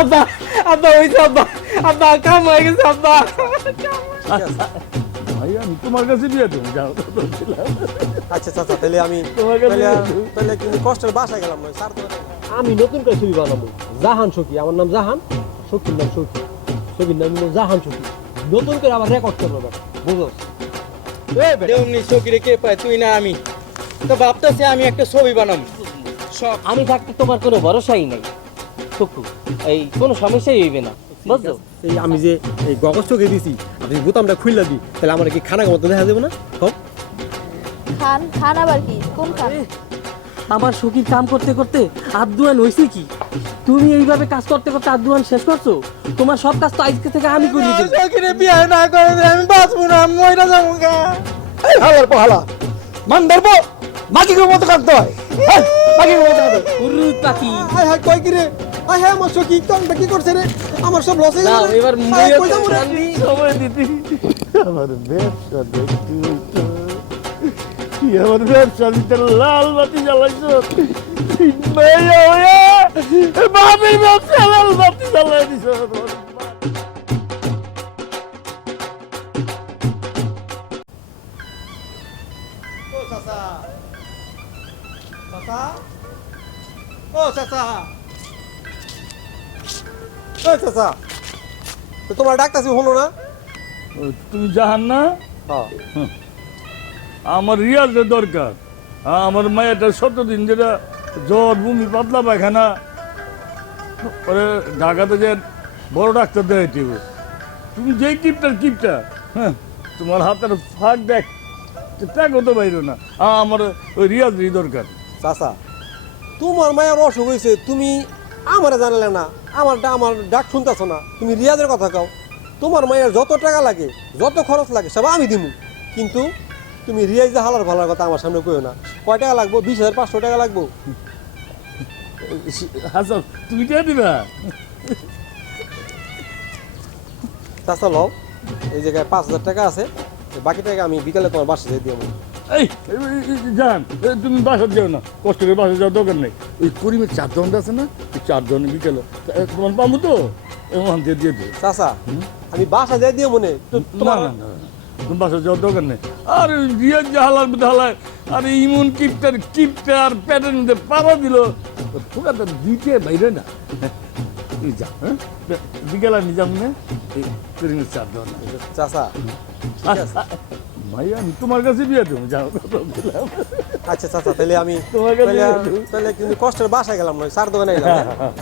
আব্বা আব্বা হইছে আব্বা আব্বা কাম হয়ে গেছে আব্বা ভাই আমি তোমার কাছে বিয়ে দেবো যাও আচ্ছা চাচা তাহলে আমি তোমার কাছে তাহলে কিন্তু কষ্টের বাসায় গেলাম না স্যার আমি নতুন করে ছবি বানাবো জাহান সখী আমার নাম জাহান সখীর নাম সখী ছবির নাম হলো জাহান সখী নতুন করে আবার রেকর্ড করবো ব্যাটা বুঝোস দেউনি সকিরে কে পায় তুই না আমি তো ভাবতেছি আমি একটা ছবি বানাবো আমি থাকতে তোমার কোনো ভরসাই নাই টুকু এই কোনো সমস্যাই হইবে না বুঝছো এই আমি যে এই গগস চোখে দিছি আপনি বোতামটা খুললা দি তাহলে আমার কি খানা মতো দেখা যাবে না হোক খান খান আবার কি কোন খান আমার সখীর কাম করতে করতে আদুয়ান হইছে কি তুমি এইভাবে কাজ করতে করতে আদুয়ান শেষ করছো তোমার সব কাজ তো আজকে থেকে আমি করে দিই সকিরে বিয়ে না করে আমি বাঁচবো না আমি মইরা যাবো গা হালার পাহালা মান ধরবো মাগির মতো কাঁদতে হয় মাগির মতো কাঁদতে উরুত পাখি হাই হাই কই কি রে হাই হাই আমার সখী কোনটা কি করছে রে আমার সব লস হয়ে দাও গেল এবার হাই, মুইও কই যাবো রে? রান্দি সময় দিতে আমার ব্যবসা দেখতে হইতো কি আমার ব্যবসা দিতে লাল বাতি জ্বালাইছো মেয়ে হয়ে বাপের ব্যবসা লাল বাতি জ্বালাই দিছো ও চাচা চাচা ও চাচা ও চাচা তো তোমার ডাক্তার হলো না তুমি জাহান না হ্যাঁ আমার রিয়াজের দরকার আমার মায়েরটা 17 দিন যেটা জ্বর বমি পাতলা পায়খানা পরে ঢাকাতে যে বড় ডাক্তার দেখাইতে হবে তুমি যেই কিপটা হ্যাঁ তোমার হাতের ফাঁক দেখ ত্যাগও তো বাইরো না আমার ওই রিয়াজেরই দরকার চাচা তোমার মায়ের অসুখ হয়েছে তুমি আমারে জানালে না আমার ডাক শুনতেছো না তুমি রিয়াজের কথা কাও তোমার মায়ের যত টাকা লাগে যত খরচ লাগে সব আমি দিমু কিন্তু তুমি রিয়াজ যে হালার ভালার কথা আমার সামনে কইও না কয় টাকা লাগবো 20,500 টাকা লাগবো হাসান তুমি কে দিবা চাচা লও এই জায়গায় 5,000 টাকা আছে বাকি টাকা আমি বিকালে তোমার বাসায় দিয়ে দেবো এই জান তুমি বাসার যাও না কষ্ট করে বাসায় যাওয়ার দরকার নেই ওই করিমের 4 জন আছে না ওই 4 জন বিকেলে তোমার পাবো তো ওখান থেকে দিয়ে দিও চাচা আমি বাসা দিয়ে দিয়ে মনে না তোমার না না তুমি বাসায় যাওয়ার দরকার নেই আর রিয়াজ যে হালার মধ্যে হালায় আর ইমন কিপটা আর প্যাটের মধ্যে পাড়া দিল ফুকাটা দিতে বাইরে না তুই যা হ্যাঁ বিকেল আমি যাবো না এই করিমের 4 জন চাচা ভাই আমি তোমার কাছে বিয়ে দেবো যাও আচ্ছা চাচা তাহলে আমি তোমার কাছে তাহলে কিন্তু কষ্টের বাসায় গেলাম না স্যার দোকানে গেলাম হ্যাঁ?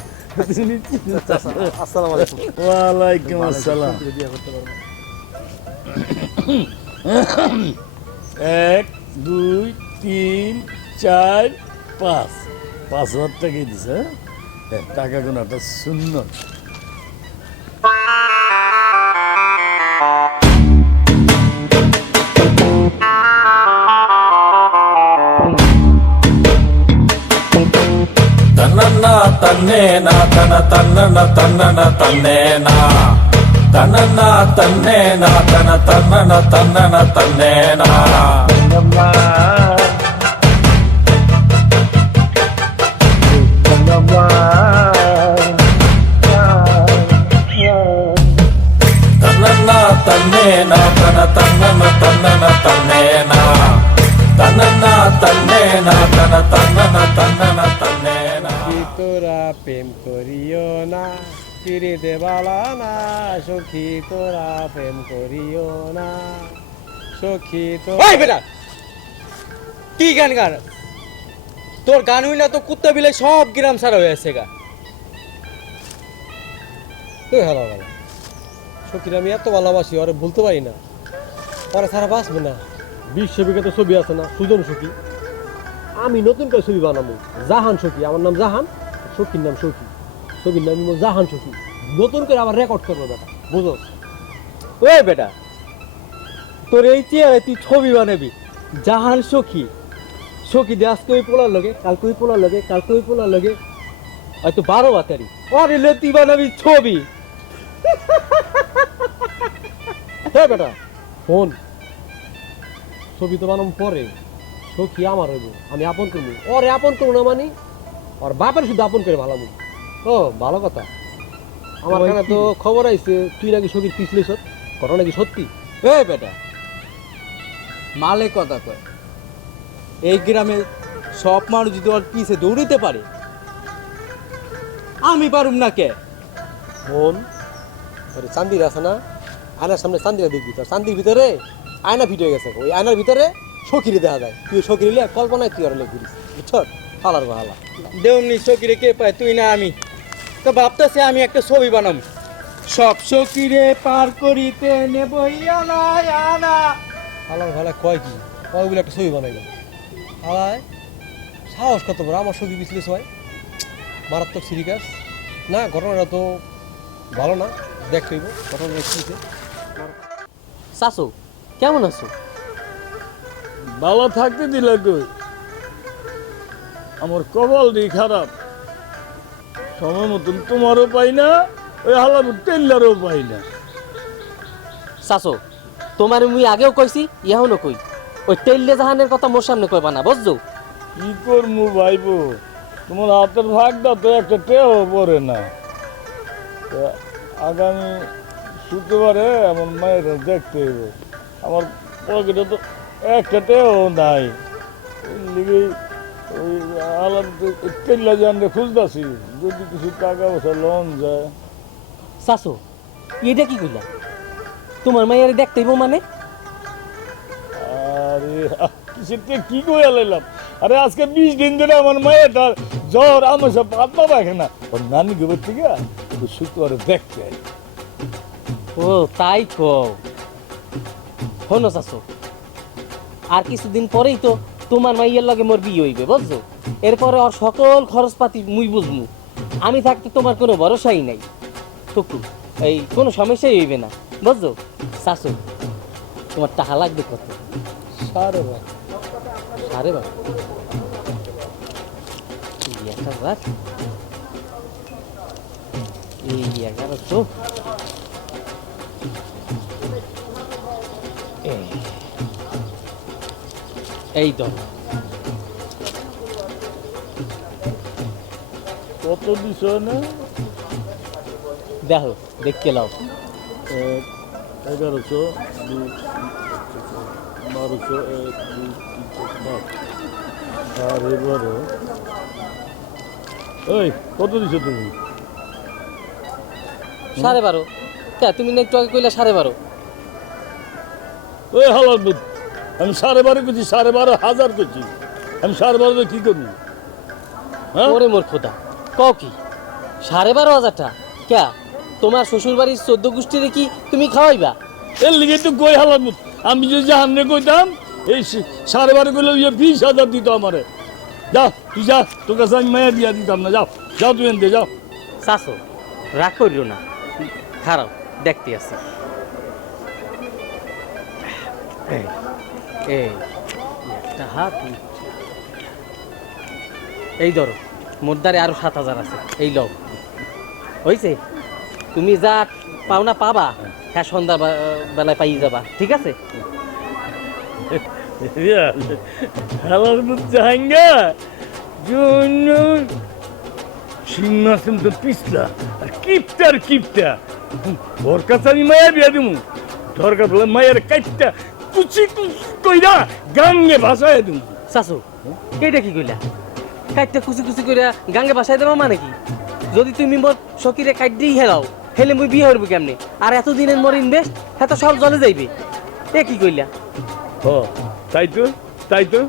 চাচা, আসসালামু আলাইকুম ওয়ালাইকুম আসসালাম 1 2 3 4 5 5,000 টাকাই দিছে হ্যাঁ টাকা কোনো একটা শূন্য ತನ್ನನ್ನ ತನ್ನೇನ ತನ ತನ್ನನ ತನ್ನನ ತನ್ನೇನ ತನ್ನನ್ನ ತನ್ನೇನ ತನ ತನ್ನನ ತನ್ನನ ತನ್ನೇನ ತನ್ನನ್ನ ತನ್ನೇನ ತನ ತನ್ನನ ತನ್ನನ ತನ್ನೇನ ತನ್ನನ್ನ ತನ್ನೇನ ತನ ತನ್ನನ ತನ್ನನ ತನ್ನೇನ তোরা প্রেম করিও না ফিরে দেবালা না সখী তোরা প্রেম করিও না সখী তো ওই বেটা কি গান গান তোর গান হই না তো কুত্তা বিলে সব গ্রাম সারা হয়ে আছে গা তুই ভালো ভালো সখীর আমি এত ভালোবাসি ওরে ভুলতে পারি না ওরা সারা বাঁচবে না বিশ্ববিখ্যাত ছবি আছে না সুজন সখী আমি নতুন করে ছবি বানাবো জাহান সখী আমার নাম জাহান সখীর নাম সখী ছবির নাম হলো জাহান সখী নতুন করে আবার রেকর্ড করবো বেটা বুঝোস ওই বেটা তোর এই চেয়ারে তুই ছবি বানাবি জাহান সখী সখী দিয়ে আজকে ওই পোলার লগে কালকে ওই পোলার লগে কালকে ওই পোলার লগে হয়তো 12 বাতারি আরে লে তুই বানাবি ছবি হ্যাঁ বেটা ফোন ছবি তো বানাম পরে সখী আমার হইব আমি আপন করবো ওরে আপন করবো না মানে ওর বাপের শুধু আপন করে ভালো ও ভালো কথা আমার কানে তো খবর আইছে তুই নাকি সখীর পিছলিস, ঘটনা কি সত্যি? এই বেটা মালে কথা কয়, এই গ্রামে সব মানুষ যদি ওর পিছে দৌড়িতে পারে, আমি পারুম না কে? বোন ওই চান্দির আছে না, আয়নার সামনে চান্দিরা দেখবি, তোর চান্দির ভিতরে আয়না ফিট হয়ে গেছে, ওই আয়নার ভিতরে সকিরে দেখা যায়। তুই সকিরে লিয়ে কল্পনায় তুই আর লেখ ঘুরিস, বুঝছ? হালার গো হালা। দেউনি সকিরে কে পায়, তুই না আমি? তো ভাবতেছে আমি একটা ছবি বানাম, সব সকিরে পার করিতে নেবই আনা আনা। হালার ভালা কয় কি, কয় বলে একটা ছবি বানাইল। হালায় সাহস কত বড়, আমার সখী পিছলে সবাই মারাত্মক সিরিয়াস না, ঘটনাটা তো ভালো না, দেখতে হইব ঘটনাটা কি হইছে। চাচু কেমন আছো? ভালো থাকতে দিলে কই, আমার কপাল দিয়ে খারাপ, সময় মতন তোমারও পাই না, ওই হালার টেল্লারও পাই না। চাচু তোমার মুই আগেও কইছি, এখনো কই, ওই তেল্লে জাহানের কথা মোর সামনে কইবা না, বুঝছো? কি করমু ভাইবো, তোমার হাতের ভাগটা তো একটা টেও পড়ে না। তা আগামী শুক্রবারে আমার মায়ের দেখতে হইব, আমার পকেটে তো একটা টেও নাই, ওই লিগে ওই আলাদা তেল্লা জানলে খুঁজতেছি, যদি কিছু টাকা পয়সা লোন যায়। চাচু এটা কি কইলা? তোমার মায়ের দেখতে হইব মানে? আরে কিসের থেকে কি করে লাইলাম? আরে আজকে 20 দিন ধরে আমার মায়ের তার জ্বর, আমার সব পাতলা রাখে না, ওর নানি গোবর থেকে শুক্রবারে দেখতে আই। ও তাই কও। শোনো চাচু, আর কিছুদিন পরেই তো তোমার মাইয়ের লগে মোর বিয়ে হইবে, বুঝছো? এরপরে ওর সকল খরচপাতি মুই বুঝমু, আমি থাকতে তোমার কোনো ভরসাই নাই। টুকু এই কোনো সমস্যাই হইবে না, বুঝছো? চাচু তোমার টাকা লাগবে কত? 5,500 5,500? 1,000? এই 1100? এই ধর। কত দিছ না? দেখো দেখতে লাও। 1100, 1200, 1, 2, 3, 4, 5 আর এবারে ওই কত দিছ তুমি? 12.5? কে তুমি না একটু আগে কইলা 12.5? ওই হালার বুধ, আমি 12.5 করছি, 12,500 করছি, আমি 12.5 কি করবো? হ্যাঁ ওরে মোর খোদা, কও কি 12,500 টাকা? কে তোমার শ্বশুর বাড়ির 14 গোষ্ঠীর কি তুমি খাওয়াইবা? এর লিগে তো কই হালার বুধ, আমি যদি জাহান্নে কইতাম এই 12.5 করলে 20,000 দিত আমারে। যা তুই যা, তোর কাছে আমি মায়া দিয়া দিতাম না, যাও যাও তুই এনতে যাও। চাচো রাগ করিও না, খারাপ দেখতে আছে। এই এই একটা হাত, এই ধরো মোর দ্বারে আরো 7,000 আছে, এই লও। হইছে? তুমি যা পাওনা পাবা, হ্যাঁ সন্ধ্যা বেলায় পাই যাবা, ঠিক আছে? হালার বুধ জাহাঙ্গা জন্য সিংহাসন তো পিছলা আর কিপটা ওর কাছে আমি মায়া বিয়া দিমু, দরকার বলে মায়ের কাইটটা কুচি কইরা গাঙ্গে ভাসায় দিমু। চাচু এইটা কি কইলা? কাইটটা কুচি কুচি করে গাঙ্গে বাসায় দেবা মানে কি? যদি তুমি মোর সকিরে কাইট দিয়ে হেলাও, হেলে মুই বিয়ে হইব কেমনে? আর এতদিনের মোর ইনভেস্ট হ্যাঁ তো সব জলে যাইবে। এ কি কইলা? ও তাই তো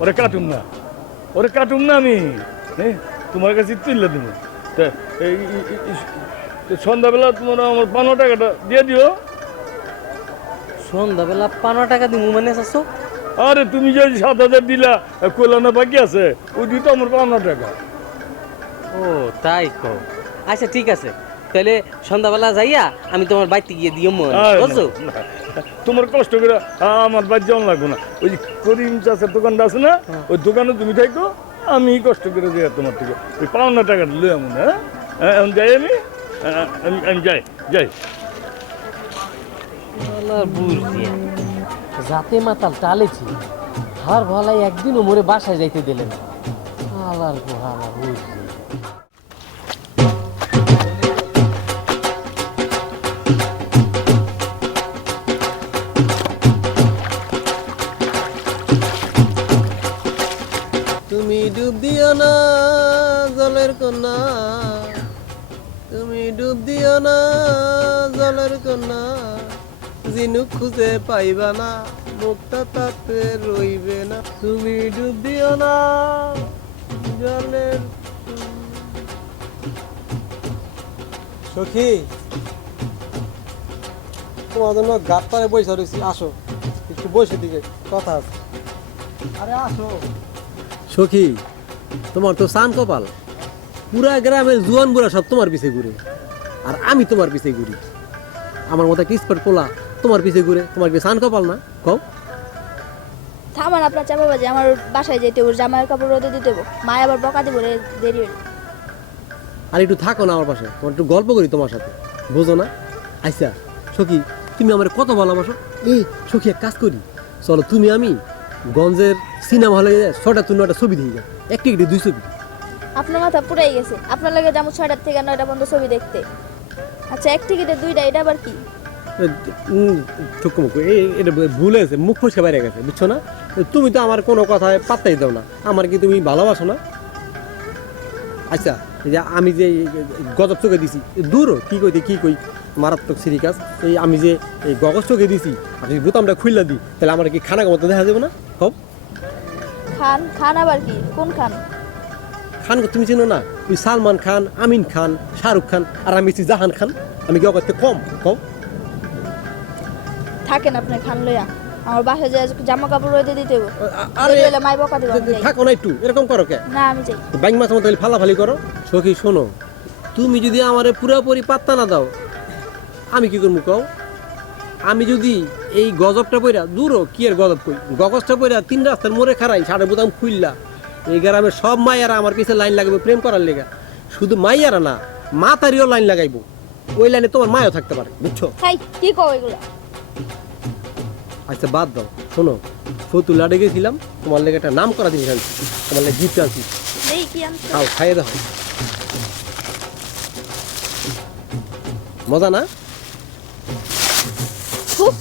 ওরে কাটুম না আমি, হ্যাঁ তোমার কাছে তুললে দেবো। তা সন্ধ্যাবেলা তোমার আমার 15 টাকাটা দিয়ে দিও। সন্ধ্যাবেলা 15 টাকা দিমু মানে চাচু? আরে তুমি যে 7,000 দিলা কোলানা বাকি আছে, ওই দিত আমার 15 টাকা। ও তাই কও, আচ্ছা ঠিক আছে, তাহলে সন্ধ্যাবেলা যাইয়া আমি তোমার বাড়িতে গিয়ে দিও মনে, বুঝছো? তোমার কষ্ট করে আমার বাড়ি যাওয়া লাগবো না, ওই যে করিম চাষের দোকানটা আছে না, ওই দোকানে তুমি থাকো, আমি কষ্ট করে যাই তোমার থেকে ওই 15 টাকাটা লই এমন। হ্যাঁ এখন যাই আমি যাই। বুঝিয়া যাতে মাতাল টালেছি, হার ভালাই একদিনও মোরে বাসায় যাইতে দিলেন। হালার বুঝি জলের কন্যা তুমি ডুব দিও না জলের কন্যা জিনুক খুঁজে পাইবা না মুখটা তাতে রইবে না তুমি ডুব দিও না জলের সখী তোমার জন্য গাড়তারে বসে রয়েছি আসো একটু বসে দিকে কথা আছে আরে আসো সখী তোমার তো সান কপাল পুরা গ্রামের জুয়ান বুড়া সব তোমার পিছে ঘুরে আর আমি তোমার পিছে ঘুরি আমার মতো একটা স্পট পোলা তোমার পিছে ঘুরে তোমার কি সান কপাল না কও থামান আপনার চাপা বাজে আমার বাসায় যেতে ওর জামাইয়ের কাপড় রোদে দিতে হবো। মা আবার বকা দিব রে দেরি হলে। আর একটু থাকো না আমার পাশে তোমার একটু গল্প করি তোমার সাথে বোঝো না আচ্ছা সখী তুমি আমার কত ভালোবাসো এই সখী এক কাজ করি চলো তুমি আমি গঞ্জের সিনেমা হলে ছটা তুমি একটা ছবি দিয়ে যাও একটি একটি 2 ছবি আপনার মাথা পুরাই গেছে আপনার লাগে যাবো 6টা থেকে 9টা পর্যন্ত ছবি দেখতে। আচ্ছা এক টিকিটে 2টা এটা আবার কি? চুকমুক এটা ভুল হয়েছে মুখ ফসকে বাইরে গেছে বুঝছো না তুমি তো আমার কোনো কথায় পাত্তাই দাও না আমার কি তুমি ভালোবাসো না আচ্ছা এই যে আমি যে গজব চোখে দিছি দূরও কি কই মারাত্মক সিরিকাস এই আমি যে এই গগজ চোখে দিছি আমি বোতামটা খুললা দিই তাহলে আমার কি খানা মতো দেখা যাবে না সব খান খান আবার কি কোন খান? খান তুমি চিনো না ওই সালমান খান আমিন খান শাহরুখ খান আর আমি হচ্ছি জাহান খান আমি কি অগত্যে কম কম থাকেন আপনি খান লইয়া আমার বাসায় যে জামা কাপড় রোদে দিতে হবো। আরে দেরি হলে মাই বকা দিব আমি যাই। থাকো না একটু এরকম করো কে না আমি যাই। ব্যাংক মাছ মতো ফালাফালি করো সখী শোনো তুমি যদি আমারে পুরোপুরি পাত্তা না দাও আমি কি করবো কও আমি যদি এই গজবটা পইরা দূরও কি আর গজব কই গগজটা পইরা 3 রাস্তার মোড়ে খারাই সাড়ে বোতাম খুললা এই গ্রামের সব মাইয়ারা আমার পিছে লাইন লাগাবে প্রেম করার লেগা শুধু মাইয়ারা না মাতারিও লাইন লাগাইবো ওই লাইনে তোমার মায়ও থাকতে পারে বুঝছো খাই কি কও এগুলা? আচ্ছা বাদ দাও শোনো ফতুল্লাডে গেছিলাম তোমার লেগে একটা নাম করা জিনিস আনছি তোমার লেগে গিফট আনছি দেই কি আনছো? খাও খাইয়ে দেখো মজা না খুব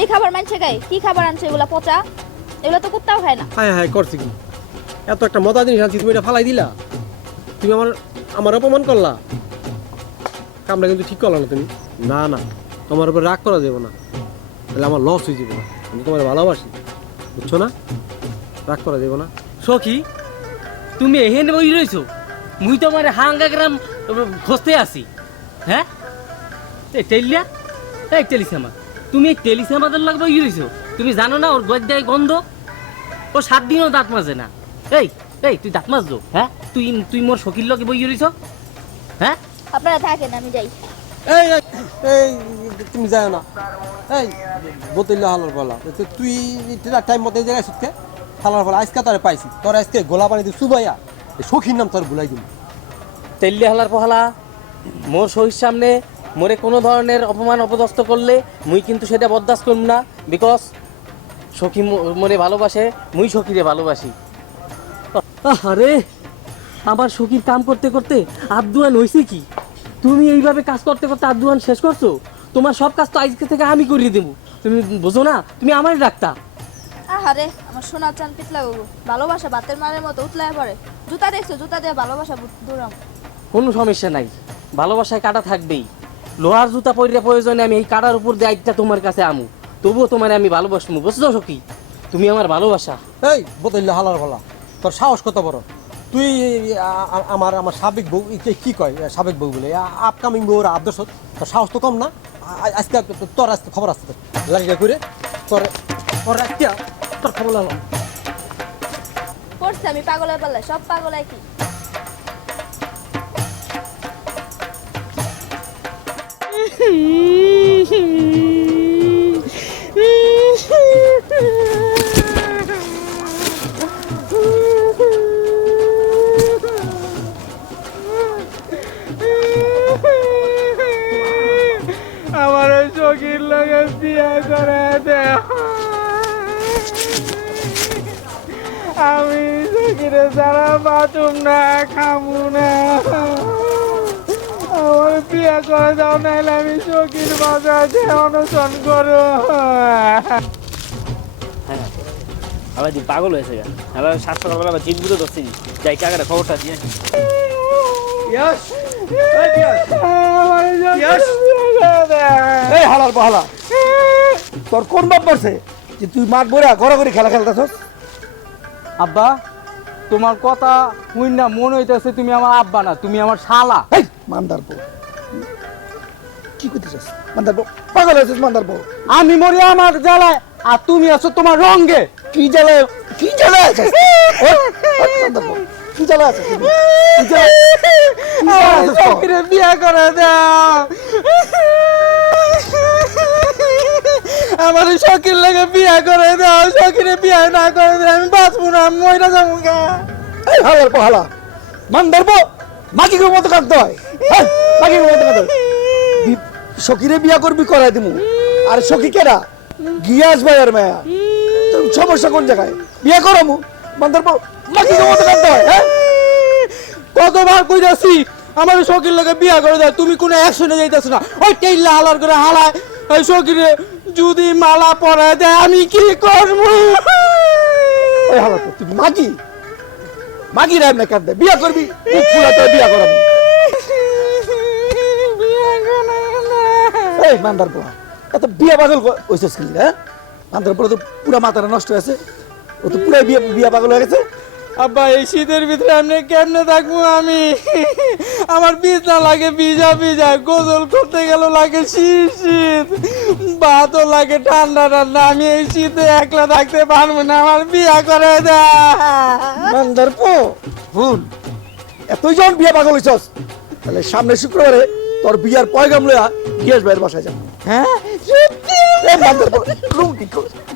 এই খাবার মানছে গায়ে কি খাবার আনছে এগুলা পচা এগুলা তো কুত্তাও খায় না। হায় হায় করছি কি এত একটা মজা জিনিস আনছি তুমি এটা ফালাই দিলা তুমি আমার অপমান করলা কামটা কিন্তু ঠিক করলা না তুমি না না তোমার উপর রাগ করা যাবে না তাহলে আমার লস হয়ে যাবে না আমি তোমার ভালোবাসি বুঝছো না রাগ করা যাবে না সখী তুমি এহেন বই রইছো মুই তো আমার হাঙ্গা গ্রাম খুঁজতে আসি হ্যাঁ টেলিয়া এই টেলিসামা তুমি এই টেলিসামাদের লাগবে বই রইছো তুমি জানো না ওর গদ্যায় গন্ধ ও 7 দিনও দাঁত মাজে না এই এই তুই দাঁত মাজছো হ্যাঁ তুই মোর সখীর লগে বই রইছো হ্যাঁ আপনারা থাকেন আমি যাই। এই এই, এই তুমি যাও না এই বোতল্লা হালার বলা তুই টাইম মতো এই জায়গায় শিখতে হালার বলা আজকে তোরে পাইছি তোর আজকে গোলা পানি দিয়ে সুবাইয়া সখীর নাম তোর ভুলাই দিবি তেল্লি হালার পহালা মোর সহির সামনে মোরে কোনো ধরনের অপমান অপদস্থ করলে মুই কিন্তু সেটা বরদাস্ত করব না বিকজ সখী মোরে ভালোবাসে মুই সখীরে ভালোবাসি। আরে আমার সখীর কাম করতে করতে আদুয়ান হইছে কি তুমি এইভাবে কাজ করতে করতে আদুয়ান শেষ করছো তোমার সব কাজ তো আজকে থেকে আমি করিয়ে দেবো তুমি বোঝো না তুমি আমারই ডাক্তার। আহারে আমার সোনার চান পিতলা গো ভালোবাসা বাতের মারের মতো উতলায় পড়ে জুতা দেখছো জুতা দিয়ে ভালোবাসা দূরাম। কোনো সমস্যা নাই ভালোবাসায় কাটা থাকবেই লোহার জুতা পরে প্রয়োজনে আমি এই কাটার উপর দিয়ে আইটা তোমার কাছে আমু তবুও তোমার আমি ভালোবাসবো বুঝছো সখী তুমি আমার ভালোবাসা। এই বোতল্লা হালার বলা তোর সাহস কত বড় তুই আমার সাবেক বউ কি কয় সাবেক বউ বলে আপকামিং বউর আদর্শ তোর সাহস তো কম না আজকে তোর আজকে খবর আসছে লাগিয়ে করে তোর তোর আজকে তোর খবর লাগলাম পড়ছে আমি পাগলের পাল্লায় সব পাগল একই। আমার ওই চোখের লগে বিয়ে করে দে আমি চোখের যারা বাথুম না খামু না আমার বিয়ে করে দাও নাহলে আমি চোখের বাজারে অনশন করো। আবার পাগল হয়েছে এবার সাত সকালবেলা আবার জিন বুঝে ধরছি যাই কাকারে খবরটা দিয়ে আসি। এই হালার পাহালা তোর কোন বাপ পড়ছে যে তুই মাঠ বইরা ঘোরাঘুরি খেলা খেলতেছস? আব্বা তোমার কথা শুন না মনে হইতেছে তুমি আমার আব্বা না, তুমি আমার শালা। এই মান্দার বউ, কি করতেছস? মান্দার বউ পাগল হয়েছিস? মান্দার বউ আমি মরি আমার জ্বালায় আর তুমি আছো তোমার রঙে। কি জ্বালায়, কি জ্বালায় আছিস? মান্দার বউ কি জ্বালায় আছিস? কি জ্বালায় আছিস তোর? সকিরে বিয়া করে দাও, আমার শখের লাগে বিয়া করে দাও। শখের বিয়া না করে দিলে আমি বাঁচবো না, আমি মইরা যাবো গা। এই হালার পাহালা মান্দার বউ মাকি গো মতো কাটতে হয়, মাকি গো মতো কাটতে হয়। সখীরে বিয়া করবি করাই দিমু। আর সখী কেডা? গিয়াস ভাইয়ের মায়া। তোর সমস্যা কোন জায়গায়? বিয়া করামু মান্দার বউ মাকি গো মতো কাটতে হয়। কতবার কইতাছি আমার শখের লাগে বিয়া করে দাও, তুমি কোনো অ্যাকশনে যাইতাছ না। ওই টেইলা হালার করে হালায় ওই শখীরে যদি মালা পরায় দেয় আমি কি করবো? ওই হালা তো তুই মাগি মাগি রাম না কাটতে বিয়া করবি ফুলাতে বিয়া করামু। এই মান্দার বউ এত বিয়া পাগল হইছস কি? হ্যাঁ মান্দার বউ তো পুরা মাথাটা নষ্ট হয়েছে, ও তো পুরাই বিয়া বিয়া পাগল হয়ে গেছে। আব্বা এই শীতের ভিতরে আমি কেমনে থাকবো? আমি আমার বিছনা লাগে ভিজা ভিজা, গোসল করতে গেল লাগে শীত শীত, ভাতও লাগে ঠান্ডা ঠান্ডা। আমি এই শীতে একলা থাকতে পারবো না, আমার বিয়া করে দেয়। মান্দার বউ হুন এতই যখন বিয়া পাগল হইছস তাহলে সামনে শুক্রবারে তোর বিয়ার পয়গাম লইয়া গিয়াস ভাইয়ের বাসায় যাবো। হ্যাঁ এই মান্দার বউ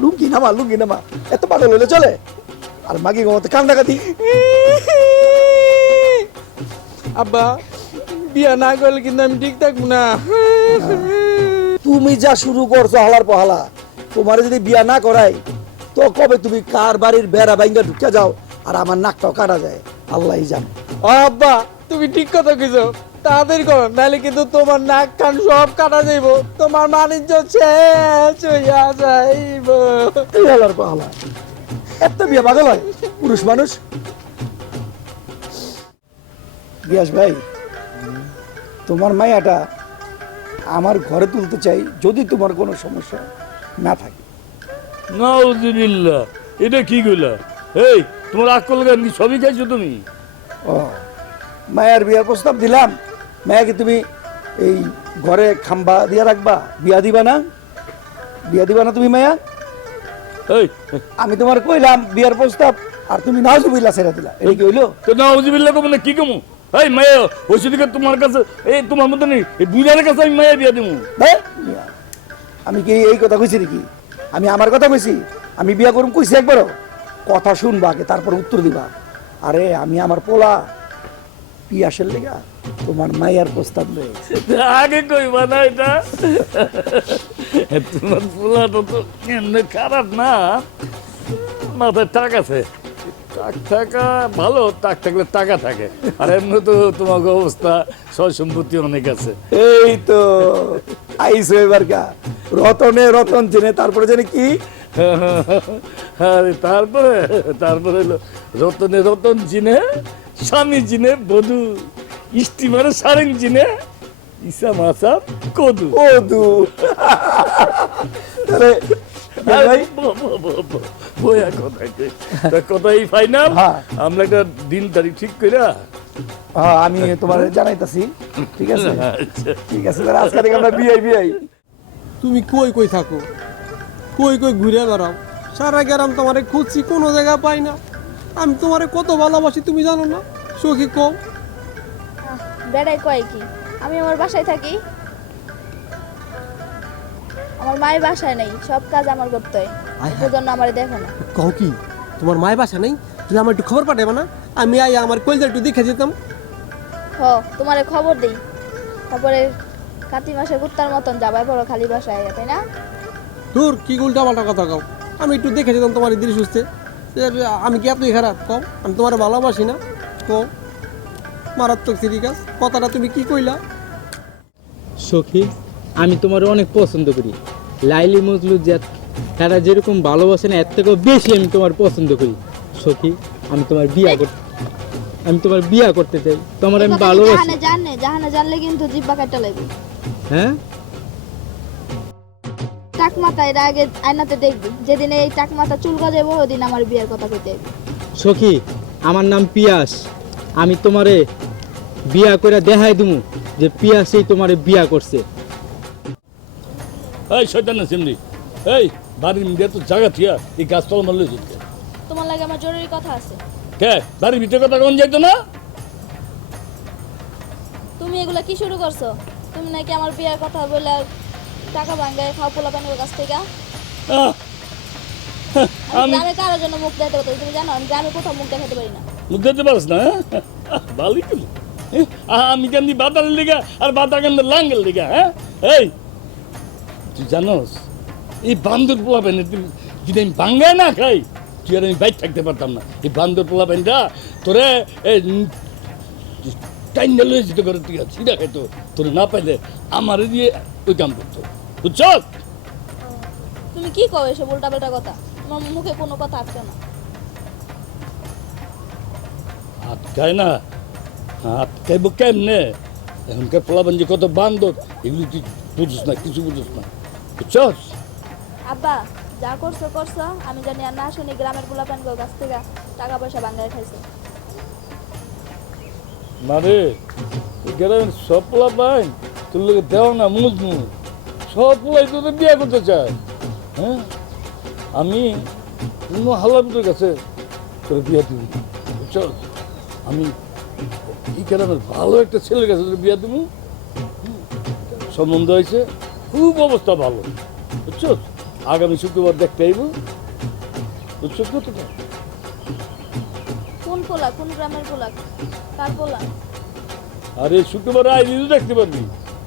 লুঙ্গি নামা, লুঙ্গি নামা। এত পাগল হইলে চলে? আর মাগি গো মতো কান্দাকাটি। আব্বা বিয়া না করলে কিন্তু আমি ঠিক থাকবো না। তুমি যা শুরু করছো হালার পহালা, তোমার যদি বিয়া না করাই তো কবে তুমি কার বাড়ির বেড়া বাইঙ্গা ঢুকে যাও আর আমার নাকটাও কাটা যায় আল্লাহই জানে। ও আব্বা তুমি ঠিক কথা কইছো, তাড়াতাড়ি করো নাহলে কিন্তু তোমার নাক কান সব কাটা যাইব, তোমার বাণিজ্য শেষ হইয়া যাইব। এই হালার পহালা এত বিয়া পাগল হয় পুরুষ মানুষ? গিয়াস ভাই তোমার মায়াটা আমার ঘরে তুলতে চাই যদি তোমার কোনো সমস্যা না থাকে। নাউজুবিল্লাহ, এটা কি কইলা? এই তোমার আকল জ্ঞান কি সবই খাইছো তুমি? ও মায়ের বিয়ার প্রস্তাব দিলাম, মায়াকে তুমি এই ঘরে খাম্বা দিয়া রাখবা, বিয়া দিবা না? বিয়া দিবা না তুমি মায়া? এই আমি তোমার কইলাম বিয়ার প্রস্তাব আর তুমি নাউজুবিল্লাহ ছেড়ে দিলা, এই কি হইলো? তো নাউজুবিল্লাহ কম না কি কমু? এই মায়া ওই সেদিকে তোমার কাছে এই তোমার মতো নেই, এই বুঝার কাছে আমি মায়া বিয়া দিমু? হ্যাঁ? বিয়া। আমি কি এই কথা কইছি নাকি? আমি আমার কথা কইছি? আমি বিয়া করুম কইছি একবারও? কথা শুনবা আগে তারপর উত্তর দিবা। আরে আমি আমার পোলা পিয়াসের লেগা তোমার মায়ের প্রস্তাব নেই। আগে কইবা না এটা? তোমার পোলাটা তো এমনি খারাপ না, মাথায় টাক আছে। টাক থাকা ভালো, টাক থাকলে টাকা থাকে। আর এমনি তো তোমার অবস্থা সয় সম্পত্তি অনেক আছে। এই তো আইসো এবার গা রতনে রতন চিনে, তারপরে জানি কি আরে তারপরে তারপরে হলো রতনে রতন চিনে, স্বামী চিনে বধু, স্টিমারে সারেং চিনে, ইসা মাছা কদু। কদু। আরে ভাই বয়া কথাই ফাইনাল। হ্যাঁ। আমরা একটা দিন তারিখ ঠিক কইরা হ্যাঁ আমি তোমার জানাইতাছি। ঠিক আছে আচ্ছা। ঠিক আছে তাহলে আজকে থেকে আমরা বিয়াই বিয়াই। তুমি কই কই থাকো, কই কই ঘুরে বেড়াও, সারা গ্রাম তোমারে খুঁজছি কোনো জায়গা পাই না। আমি তোমারে কত ভালোবাসি তুমি জানো না? সখী কও। বেড়াই কয় কি, আমি আমার বাসায় থাকি, আমার মায়ের বাসায় নেই, সব কাজ আমার করতে হয়, সেজন্য আমার দেখো না। কও কি তোমার মায়ের বাসা নেই? তুমি আমার একটু খবর পাঠাবে না? আমি আই আমার কলজা একটু দেখে যেতাম। তোমারে খবর দেই, তারপরে কাতি মাসে কুত্তার মতন যাবাই পড়ো খালি বাসায়, তাই না? দূর কি উল্টা পাল্টা কথা কও। আমি একটু দেখে যেতাম তোমার ধীরে সুস্থে। আমি কি এতই খারাপ? কও আমি তোমার ভালোবাসি না? কও মারাত্মক সিরিয়াস কথাটা তুমি কি কইলা? সখী আমি তোমার অনেক পছন্দ করি, লাইলি মজলু তারা যেরকম ভালোবাসে না এর থেকেও বেশি আমি তোমার পছন্দ করি। সখী, আমি তোমার বিয়া করতে চাই, তোমার আমি ভালোবাসি। জাহানে জানলে কিন্তু জিব্বা কাটা লাগবে। হ্যাঁ, টাক মাথা এর আগে আয়নাতে দেখবি, যেদিন এই টাক মাথা চুল গজাবো ওদিন আমার বিয়ের কথা কইতে। সখী, আমার নাম পিয়াস, আমি তোমারে বিয়া করে দেখাই দিমু যে পিয়াসই তোমারে বিয়া করছে। এই শয়তান না সিমনি, এই বাড়ির মধ্যে তো জায়গা থিয়া এই গাছতলা মারলে যেতে তোমার লাগে আমার জরুরি কথা আছে। কে বাড়ির ভিতরে কথা কোন যাইতো না? তুমি এগুলা কি শুরু করছো? তুমি নাকি আমার বিয়ের কথা বলে টাকা ভাঙায় খাও পোলা পানির কাছ থেকে। আহ, আমি গ্রামে কারোর জন্য মুখ দেখাতে পারতো, তুমি জানো আমি গ্রামে কোথাও মুখ দেখাতে পারি না। মুখ দিতে পারিস না? ভালোই করলি। আমি কেমনি বাতারের লিগা আর বাতা কেমনি লাঙ্গের লিগা? হ্যাঁ, এই তুই জানোস এই বান্দর পোলা প্যান্ট যদি আমি ভাঙ্গায় না খাই তুই আর আমি বাইর থাকতে পারতাম না। এই বান্দর পোলা প্যান্টটা তোরে টাইম লয়ে যেতে করে তুই ছিঁড়া খাইতো, তোরে না পাইলে আমারে দিয়ে ওই কাম করতো, বুঝছ? তুমি কি কও এসব উল্টাপাল্টা কথা? তোমার মুখে কোনো কথা আসছে না। আটকায় না, আটকাইব কেমনে? এখনকার পোলাপান যে কত বান্দর এগুলি তুই বুঝিস না, কিছু বুঝিস না, বুঝছস? আব্বা যা করছো করছো, আমি জানি আর না শুনি গ্রামের পোলা পান গাছ থেকে টাকা পয়সা ভাঙায় খাইছে। না রে, গ্রামের সব পোলা পাই তোর লোকে দেওয়া না মুজমু, সব পোলাই তোদের বিয়ে করতে চায়। হ্যাঁ, আমি অন্য হালাপুরের কাছে তোর বিয়ে দিব, বুঝছস? আমি এই গ্রামের ভালো একটা ছেলের কাছে তোর বিয়ে দিব, সম্বন্ধ হয়েছে, খুব অবস্থা ভালো, বুঝছস? আগামী শুক্রবার দেখতে আইব, বুঝছস? কতটা কোন পোলা, কোন গ্রামের পোলা, কার পোলা? আরে শুক্রবার আইলি তো দেখতে পারবি,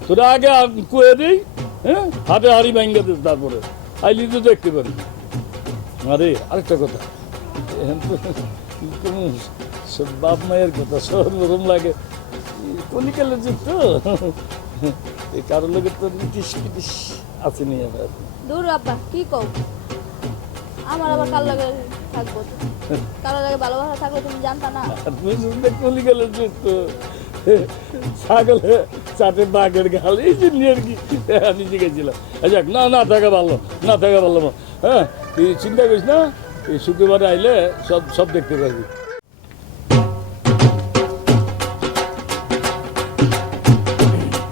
তোরা আগে কয়ে দিই, হ্যাঁ, হাতে হাড়ি ভাঙ্গা দিস, তারপরে আইলি তো দেখতে পারবি। আরে আরেকটা কথা, এখন তো কোনো সব বাপ মায়ের কথা সব নরম লাগে, কলিকালের যুগ তো, এই কারোর লোকে তো ব্রিটিশ পিটিশ আসেনি আমার। দূর আব্বা কি কও? আমার আবার কার লাগে থাকবো? কারো লাগে ভালোবাসা থাকলে তুমি জানতা না? কলিকালের যুগ তো, ছাগলে চাটে বাঘের গাল, এই যে নিয়ে আর কি আমি শিখেছিলাম। আচ্ছা, না না থাকা ভালো, না থাকা ভালো, হ্যাঁ তুই চিন্তা করিস না, এই শুক্রবারে আইলে সব সব দেখতে পারবি।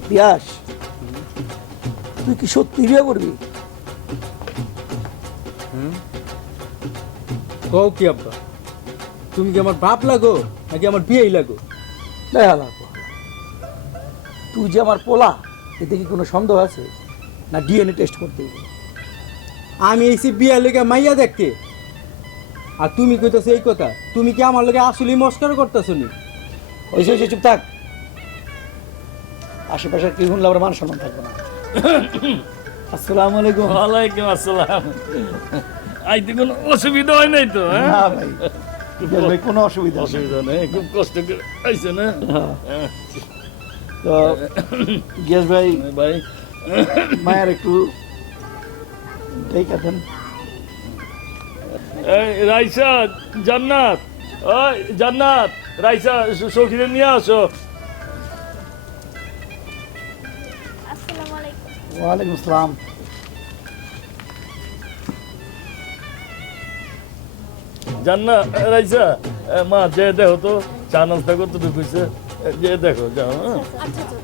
পিয়াস, তুই কি সত্যি বিয়ে করবি? কও কি আব্বা, তুমি কি আমার বাপ লাগো নাকি আমার বিয়েই লাগো? দেখালা, তুই যে আমার পোলা, এতে কি কোনো সন্দেহ আছে? না ডিএনএ টেস্ট করতে হবে? আমি এইসি বিয়ার লেগে মাইয়া দেখতে, আর তুমি কইতেছো এই কথা? তুমি কি আমার লগে আসলেই মস্করা করতেছো নি? ওই সে চুপ থাক, আশেপাশে কি শুনলে আবার মান সম্মান থাকবে না। আসসালামু আলাইকুম। ওয়ালাইকুম আসসালাম। আইতে কোনো অসুবিধা হয় নাই তো? হ্যাঁ না ভাই, পিয়াস ভাই কোনো অসুবিধা নেই। অসুবিধা নেই, খুব কষ্ট করে আইছে না? হ্যাঁ। তো গিয়াস ভাই, ভাই মায়ের একটু দেখা দেন। এই রাইসা, জান্নাত, ওই জান্নাত, রাইসা সখীরে নিয়ে আসো। আসসালামু আলাইকুম। ওয়ালাইকুম আসসালাম। জান্নাত, রাইসা, মা যে দেখো তো চা নাস্তা করতে ঢুকেছে, যে দেখো যাও। হ্যাঁ, আচ্ছা আচ্ছা।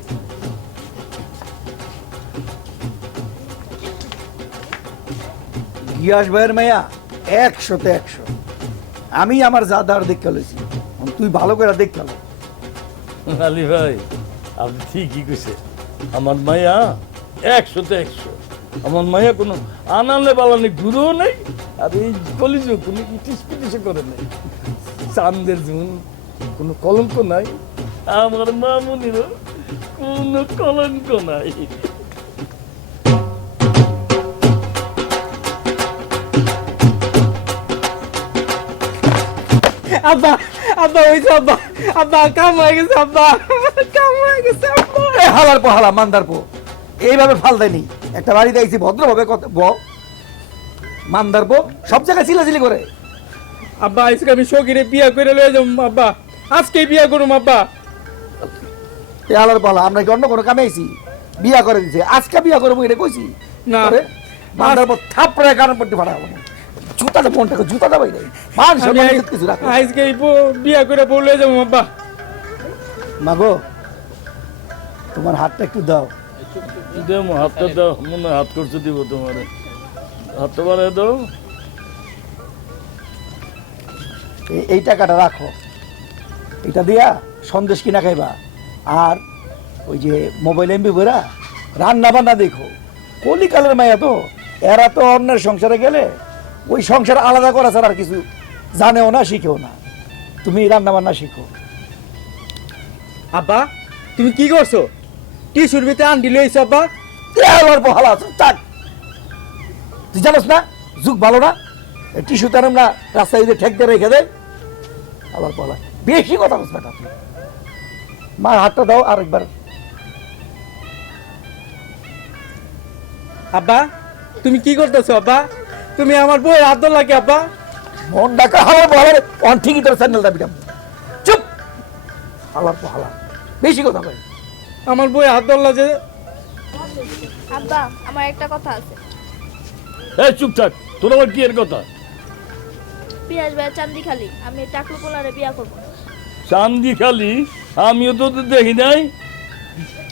গিয়াস ভাইয়ের মাইয়া 100-তে 100। আমি আমার যা দাঁড় দেখতে লইছি, তুই ভালো করে দেখতে লো। আলী ভাই আপনি ঠিকই কইছে, আমার মায়া 100-তে 100। আমার মায়া কোনো আনালে বালানি গুরুও নেই, আর এই কলিজও কোনো ইটিস পিটিসে করে নেই, চান্দের জুন কোনো কলঙ্ক নাই, আমার মামুনিরও কোনো কলঙ্ক নাই। আব্বা, আব্বা হইছে আব্বা, আব্বা কাম হয়ে গেছে আব্বা, কাম হয়ে গেছে আব্বা। হালার পো হালা, মান্দার পো, এইভাবে ফাল দেয়নি। একটা বাড়িতে আইছি ভদ্রভাবে কথা মান্দার পো, সব জায়গায় চিলাচিলি করে। আব্বা আজকে আমি সকিরে বিয়া করে লয়ে যাবো আব্বা, আজকে বিয়া করুম আব্বা। এ আলার পালা, আমরা কি অন্য কোনো কামে আইছি? বিয়া করে দিছে, আজকে বিয়া করবো এটা কইছি না। মান্দার পর থাপড়ে কারণ পট্টি ফাটাবো, জুতাটা মনটাকে জুতাটা বাইরে মান সম্মান ইজ্জত কিছু রাখো। আজকে বিয়া করে বউ লয়ে যাবো আব্বা। মাগো তোমার হাতটা একটু দাও। দেবো, হাতটা দাও, মনে হয় হাত করছে দিব তোমার, হাতটা বাড়াই দাও। এই টাকাটা রাখো, এটা দিয়া সন্দেশ কিনা খাইবা, আর ওই যে মোবাইল এমবি বইরা রান্না বান্না দেখো। কলিকালের মায়া তো, এরা তো অন্যের সংসারে গেলে ওই সংসার আলাদা করা ছাড়া আর কিছু জানেও না, শিখেও না। তুমি রান্না বান্না শিখো। আব্বা তুমি কি করছো? টিস্যুর ভিতরে আন্টি লইছো আব্বা? দেওয়ার বহালা আছে, চাক। তুই জানোস না যুগ ভালো না, টিস্যু তার আমরা রাস্তায় যদি ঠেক দিয়ে রেখে দেয়। আবার বলা বেশি কথা বলছ না আপনি। মার হাতটা দাও আরেকবার। আব্বা তুমি কি করতেছো আব্বা? তুমি আমার বউয়ের হাত ধরলা কি আব্বা? মন ডাকা আমার বহালে অন ঠিকই তোর স্যান্ডেল দাবি দাম। চুপ আলার বহালা, বেশি কথা বলে। আমার বউয়ের হাত ধরলা যে? আব্বা আমার একটা কথা আছে। এই চুপ থাক, তোর আবার কি এর কথা? পিয়াস ভাই চান্দি খালি, আমি টাকলু পোলারে বিয়া করবো। চান্দি খালি? আমিও তো দেখি নাই।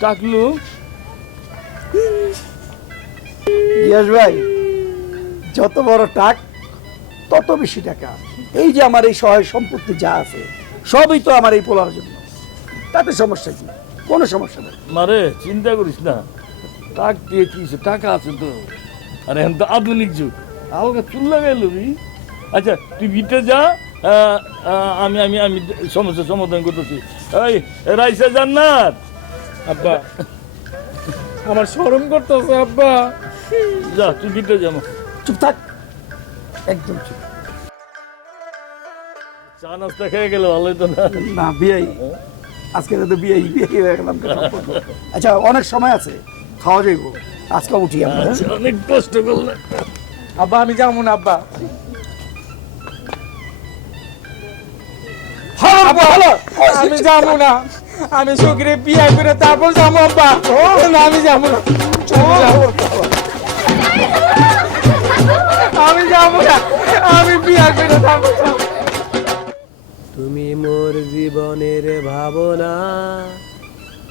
টাকলু ইয়াস ভাই, যত বড় টাক তত বেশি টাকা। এই যে আমার এই সহায় সম্পত্তি যা আছে সবই তো আমার এই পোলার জন্য, তাতে সমস্যা কি? কোনো সমস্যা নেই। মারে চিন্তা করিস না, টাক দিয়ে কি হইছে? টাকা আছে তো। আর এখন তো আধুনিক যুগ, আলগা চুল লাগাই লবি। আচ্ছা তুই ভিতরে যা, আমি আমি আমি সমস্যার সমাধান করতেছি। এই রাইসা জান্নাত, আব্বা আমার শরম করতেছে আব্বা। যা তুই ভিতরে যা। চুপ থাক, একদম চুপ। চা নাস্তা খেয়ে গেলে ভালোই তো না? না বিয়াই, আজকে তো বিয়াই বিয়াই হয়ে গেলাম। আচ্ছা অনেক সময় আছে, খাওয়া যাইব। আজকে উঠি আমরা। আচ্ছা, অনেক কষ্ট করলে। আব্বা আমি যাবো না আব্বা। আমি যাবো না, আমি সকিরে বিয়া করে তারপর যাবো আব্বা। না আমি যাবো না, আমি যাবো না, আমি বিয়া করে তারপর যাবো। তুমি মোর জীবনের ভাবনা,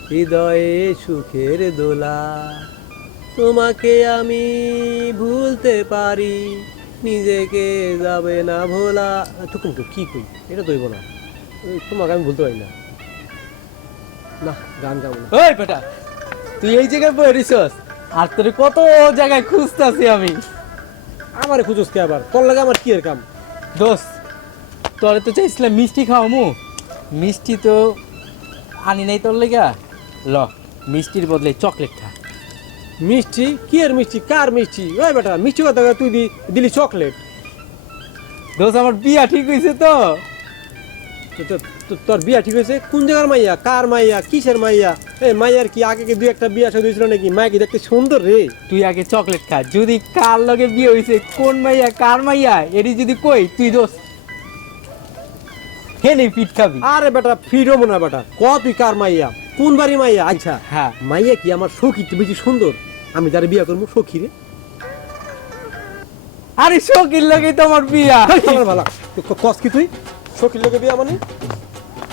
হৃদয়ে সুখের দোলা। তোমাকে আমি ভুলতে পারি, নিজেকে যাবে না ভোলা। তখন কি কই, এটা দইব না, তোমাকে আমি ভুলতে পারি না। না গান গাবো না। ওই বেটা তুই এই জায়গায় বই রিসোর্স, আর তোর কত জায়গায় খুঁজতেছি আমি। আমারে খুঁজোস কে আবার? তোর লাগে আমার কি এর কাম? দোস্ত তোরে তো চাইছিলাম মিষ্টি খাওয়ামু, মিষ্টি তো আনি নাই তোর লেগা। ল মিষ্টির বদলে চকলেট খা। মিষ্টি? কি এর মিষ্টি? কার মিষ্টি? ওই বেটা মিষ্টি কথা তুই দিলি চকলেট। দোস্ত আমার বিয়া ঠিক হয়েছে তো। তোর বিয়া ঠিক হয়েছে? কোন জায়গার মাইয়া? কার মাইয়া? কিসের মাইয়া? এই মাইয়ার কি আগে দুই একটা বিয়া সাথে হয়েছিল নাকি? মায়া কি দেখতে সুন্দর রে? তুই আগে চকলেট খা, যদি কার লগে বিয়ে হয়েছে, কোন মাইয়া কার মাইয়া এটি যদি কই তুই দোস্ত হে নেই পিঠ খাবি। আরে বেটা ফিরো না বেটা, ক তুই কার মাইয়া? কোন বাড়ি মাইয়া? আচ্ছা হ্যাঁ মাইয়া কি আমার সখী তো বেশি সুন্দর? আমি যারা বিয়া করবো সখী রে। আরে শকির লগে তো আমার বিয়া। আমার ভালো কস কি তুই? সখীর লোকে বিয়া মানে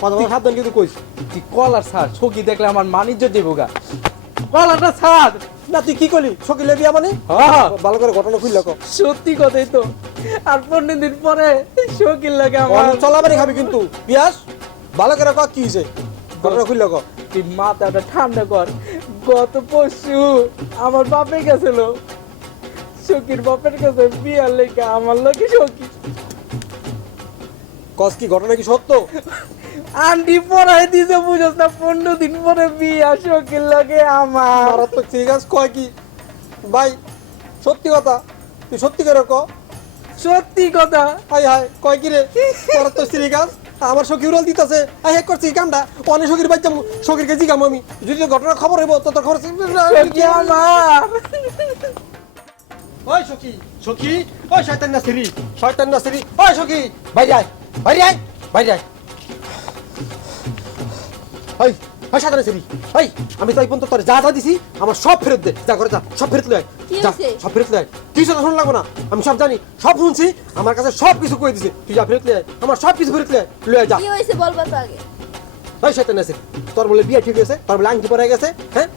কথা বলা সাবধান কিন্তু কইস। তুই কলার ছাড়, ছকি দেখলে আমার মানিজ্য দেবো গা। কলারটা ছাড়। না তুই কি করলি? সখীর লোকে বিয়া মানে? হ্যাঁ ভালো করে ঘটনা খুলল ক। সত্যি কথাই তো। আর 15 দিন পরে শকির লাগে আমার। চলাবারি খাবি কিন্তু পিয়াস। ভালো করে ক কি হয়েছে? ঘটনা খুলল ক। তুই মাথাটা ঠান্ডা কর। গত পরশু আমার বাপে গেছিল শকির বাপের কাছে বিয়ার লেগে, আমার লোকে শকি। কস কি ঘটনা কি সত্য? আন্টি পড়াই দিছে বুঝছ না, 15 দিন পরে বিয়া শকির লাগে আমার। মারাত্মক ঠিক আছে। কয় কি ভাই? সত্যি কথা, তুই সত্যি করে ক। সত্যি কথা। হাই হাই কয় কি রে? মারাত্মক ঠিক আছে। আমার সখী উড়াল দিতেছে। আই এক করছি কামটা অনেক সখীর বাচ্চা সখীর কেজি কাম আমি। যদি ঘটনার খবর হইব তো তোর খবর শকি আমার। ওই সখী সখী ওই শয়তান নাসিরি ওই সখী বাইরে আয় বাইরে আয় ওই ওই শয়তান নাসিরি ওই আমি তো এই পর্যন্ত তোর যা দিছি আমার সব ফেরত দে যা করে যা সব ফেরত লয় কি যা হয়েছে? সব ফেরত লয় তুই সেটা শোনা লাগবো না আমি সব জানি সব শুনছি আমার কাছে সব কিছু কই দিছে তুই যা ফেরত লয় আমার সব কিছু ফেরত লয় যা কি হয়েছে বলবা তো আগে ওই শয়তান নাসিরি তোর বলে বিয়ে ঠিক হয়েছে তোর বলে আংটি পরে গেছে হ্যাঁ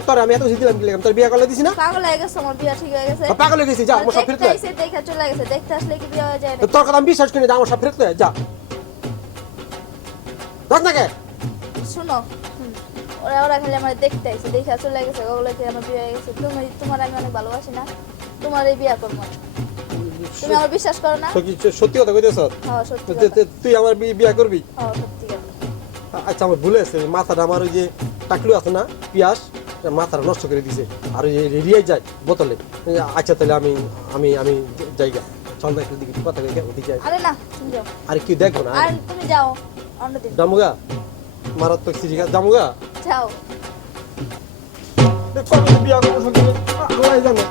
তোর আমি এত দিলাম কি তোর বিয়ে করলে দিছি না পাগল হয়ে গেছে আমার বিয়া ঠিক হয়ে গেছে পাগল হয়ে গেছি যা আমার সব ফেরত দেখতে লয় আইছে দেখে চলে গেছে দেখতে আসলে কি বিয়া হয়ে যায় না তোর কথা আমি বিশ্বাস করি না যা আমার সব ফেরত লয় যা যাস না কে শুনো ওরা ওরা খালি আমার দেখতে আইছে দেখে চলে গেছে ওগুলো কি আমার বিয়ে হয়ে গেছে তোমার আমি অনেক ভালোবাসি না তোমার এই বিয়া করবো না। তুমি আমার বিশ্বাস করো না সত্যি কথা কইতেছ হ্যাঁ সত্যি কথা। তুই আমার বিয়ে করবি হ্যাঁ সত্যি কথা। আচ্ছা আমার ভুলে আছে মাথাটা আমার ওই যে টাকলু আছে না পিয়াস মাথাটা নষ্ট করে দিছে আর ওই রিয়াই যায় বোতলে আচ্ছা তাহলে আমি আমি আমি জায়গা চল না একটু দিকে কথা কই ওদিকে যাই আরে না তুমি যাও আর কি দেখবো না আর তুমি যাও অন্যদিন জামুগা মারাত্মক সিরিকা জামুগা যাও কবে বিয়া করবো সঙ্গে আল্লাহ জানে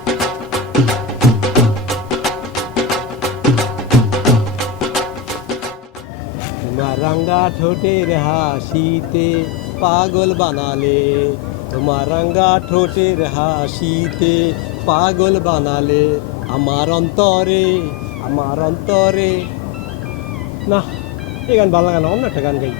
তোমার রাঙ্গা ঠোঁটের হাসিতে পাগল বানালে তোমার রাঙ্গা ঠোঁটের হাসিতে পাগল বানালে আমার অন্তরে না এই গান ভালো লাগে না অন্য একটা গান গাই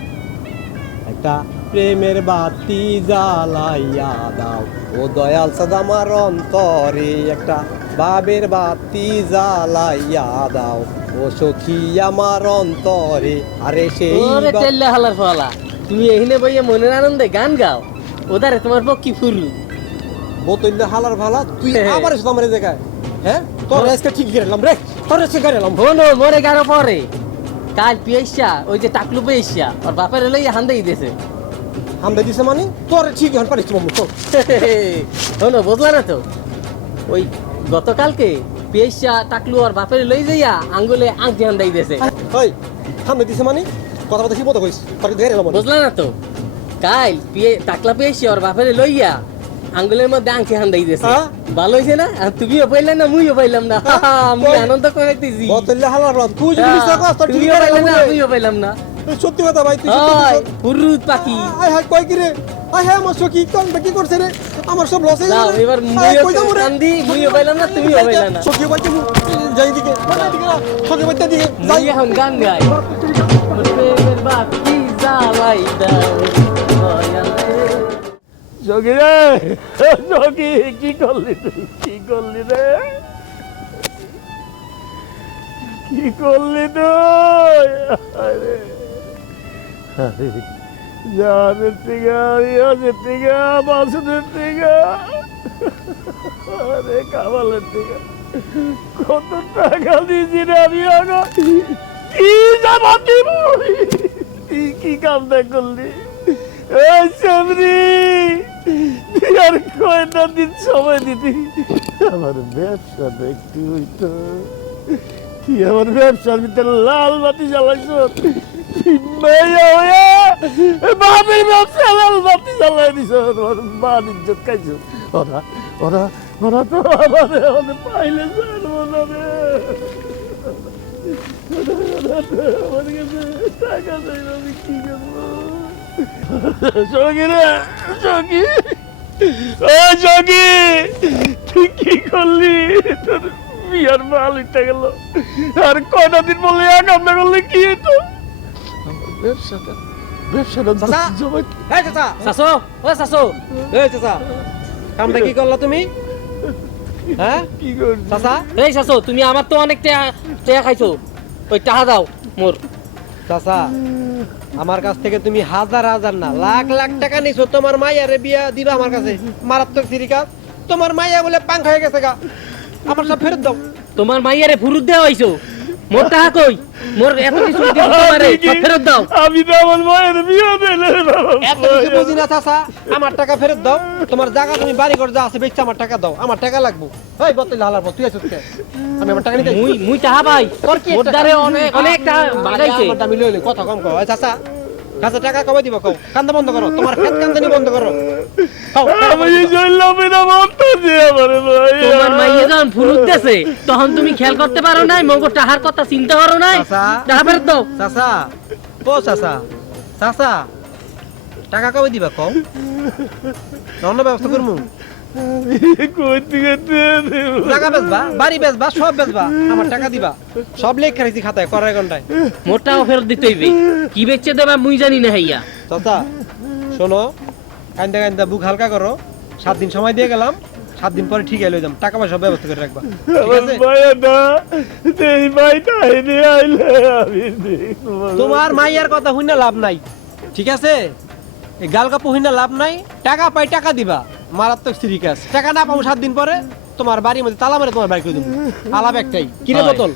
একটা প্রেমের বাতি জ্বালাইয়া দাও ও দয়াল সাদ আমার অন্তরে একটা বাবের বাতি জ্বালাইয়া দাও ও সখী আমার অন্তরে আরে সেই ওরে তেল্লা হালার ফলা তুমি এখানে বইয়ে মনের আনন্দে গান গাও ওদারে তোমার পক্ষী ফুরু বোতল হালার ভালা তুই হ্যাঁ। আবার এসে আমার এই জায়গায় হ্যাঁ তোর আজকে ঠিক গেলাম রে তোর আজকে গেলাম হনো মরে গারো পরে কাল পিয়াইসা ওই যে টাকলু পেয়েছিয়া ওর বাপের লই হান্দাই দিয়েছে আমরা দিছে মানে তোর ঠিক হন পারিস মামু তো হনো বুঝলা না তো ওই গতকালকে পিয়াইসা টাকলু ওর বাপের লই যাইয়া আঙ্গুলে আংটি হান্দাই দিয়েছে ওই আমরা দিছে মানে কথা কথা কি মতো কইস তোর ধরে এলাম বুঝলা না তো কাল টাকলা পেয়েছি ওর বাপের লইয়া আঙ্গুলের মধ্যে আংটি হান্দাই দিয়েছে হ্যাঁ? ভালো হয়েছে না আর তুমিও পাইলে না মুইও পাইলাম না আমি কই? আনন্দ করে দিছি বোতল হালার ভালা তুই যদি মিছা কস তোর ঠিক তুমিও করে পাইলে না এলাম আমিও পাইলাম না সত্যি কথা ভাই তুই সত্যি হয় কইছ। হুরুত পাখি আয় হায় কই কি রে আয় হ্যাঁ আমার সখী কোনটা কি করছে রে আমার সব লস হয়ে যাও গেল এবার মুইও কান্দি মুইও পাইলাম না তুমিও পাইলা না সখী বাইতে যাই দিকে সখী বাইতে দিকে যাই মুই এখন গান গাই প্রেমের বাতি জ্বালাই দাও দয়ালে। যোগী রে যোগী কি করলি তুই কি করলি রে কি করলি তুই আরে আরে জানের টিকা ইয়াজের টিকা বাসুদের টিকা আরে কামালের টিকা কত টাকা দিয়েছি রে আমি আগে কি জবাব দিব তুই কি কামটা করলি এই সামরি তুই আর কয়টা দিন সময় দিতি আমার ব্যবসাটা একটু হইতো তুই আমার ব্যবসার ভিতরে লাল বাতি জ্বালাইছ মেয়ে হয়ে বাপের ব্যবসা লাল বাতি জ্বালাই দিছ আমার মান ইজ্জত খাইছ ওরা ওরা ওরা তো আমাদের পাইলে জানবো না রে আমার কাছে টাকা চাইলে আমি কি করবো সঙ্গী রে সঙ্গী ও সঙ্গী তুই কি করলি তোর বিয়ার মাল ইটা গেল আর কয়টা দিন বললে কামনা করলে কি হতো ব্যবসাটা ব্যবসাটা চাচা! জমাই এই চাচা শাশো ও শাশো এই চাচা কামটা কি করলা তুমি হ্যাঁ কি করছি চাচা এই শাশো তুমি আমার তো অনেক টাকা খাইছো ওই টাকা দাও মোর চাচা আমার কাছ থেকে তুমি হাজার হাজার না লাখ লাখ টাকা নিছো তোমার মাইয়ারে বিয়া দিবা আমার কাছে মারাত্মক সিরিকা তোমার মাইয়া বলে পাঙ্ক হয়ে গেছে গা আমার সব ফেরত দাও তোমার মাইয়ারে ফুরুত দেওয়া হইছো মোর টাকা কই মোর এত কিছু দিছি তোমারে সব ফেরত দাও আমি তো আমার মায়ের বিয়ে দিলে এত কিছু বুঝি না চাচা আমার টাকা ফেরত দাও তোমার জায়গা তুমি বাড়ি ঘর যা আছে বেচতে আমার টাকা দাও আমার টাকা লাগবো এই বতল হালার পর তুই আছিস কে আমি আমার টাকা নিতে মুই টাকা পাই তোর কি মোর দ্বারে অনেক অনেক টাকা বাগাইছে আমি লইলে কথা কম কও এই চাচা কাছে টাকা কবে দিবা কও কান্দা বন্ধ করো তোমার খেত কান্দানি বন্ধ করো কও আমি জইলামই না মারতে দিয়ে আমারে ভাই তোমার মাইয়ে যখন ফুরুত দেছে তখন তুমি খেয়াল করতে পারো নাই মগো টাহার কথা চিন্তা করো নাই চাচা। টাকা ফেরত দাও চাচা ও চাচা চাচা টাকা কবে দিবা কও অন্য ব্যবস্থা করমু কই থেকে দিয়ে দেব টাকা বেচবা বাড়ি বেচবা সব বেচবা আমার টাকা দিবা সব লেখ রাখছি খাতায় করার ঘন্টায় মোর টাকা ফেরত দিতে হইবে কি বেচে দেবা মুই জানি না হাইয়া চাচা শোনো কান্দা কান্দা বুক হালকা করো 7 দিন সময় দিয়ে গেলাম 7 দিন পরে ঠিক লই যাম টাকা পয়সা ব্যবস্থা করে রাখবা ঠিক আমার আছে মায়াটা এই মাইটা এনে আইলে আমি দেখবো তোমার মাইয়ার কথা হইনা লাভ নাই ঠিক আছে এই গাল কাপড় হইনা লাভ নাই টাকা পাই টাকা দিবা মারাত্মক সিরিয়াস টাকা না পাবো 7 দিন পরে তোমার বাড়ির মধ্যে তালা মারে তোমার বাড়ি করে দেবো আলাপ একটাই কিরে হয়। বোতল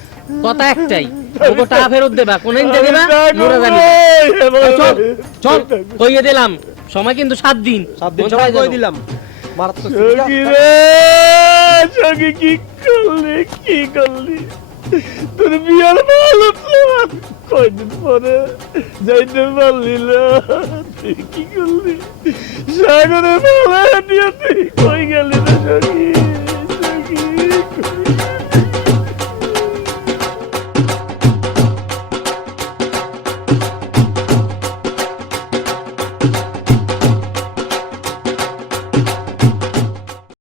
কথা একটাই মগো টাকা ফেরত দেবা কোন ইনতে দেবা মোরা জানি না। চল চল কইয়ে দিলাম সময় কিন্তু 7 দিন 7 দিন মন সময় খাই কই যেন। দিলাম মারাত্মক সখী serious। রে সখী কি করলি তোর বিয়ার ভালো তোমার কয়দিন পরে যাইতে পারলি না তুই কি করলি সাগরে ভালো দিয়ে তুই কই গেলি রে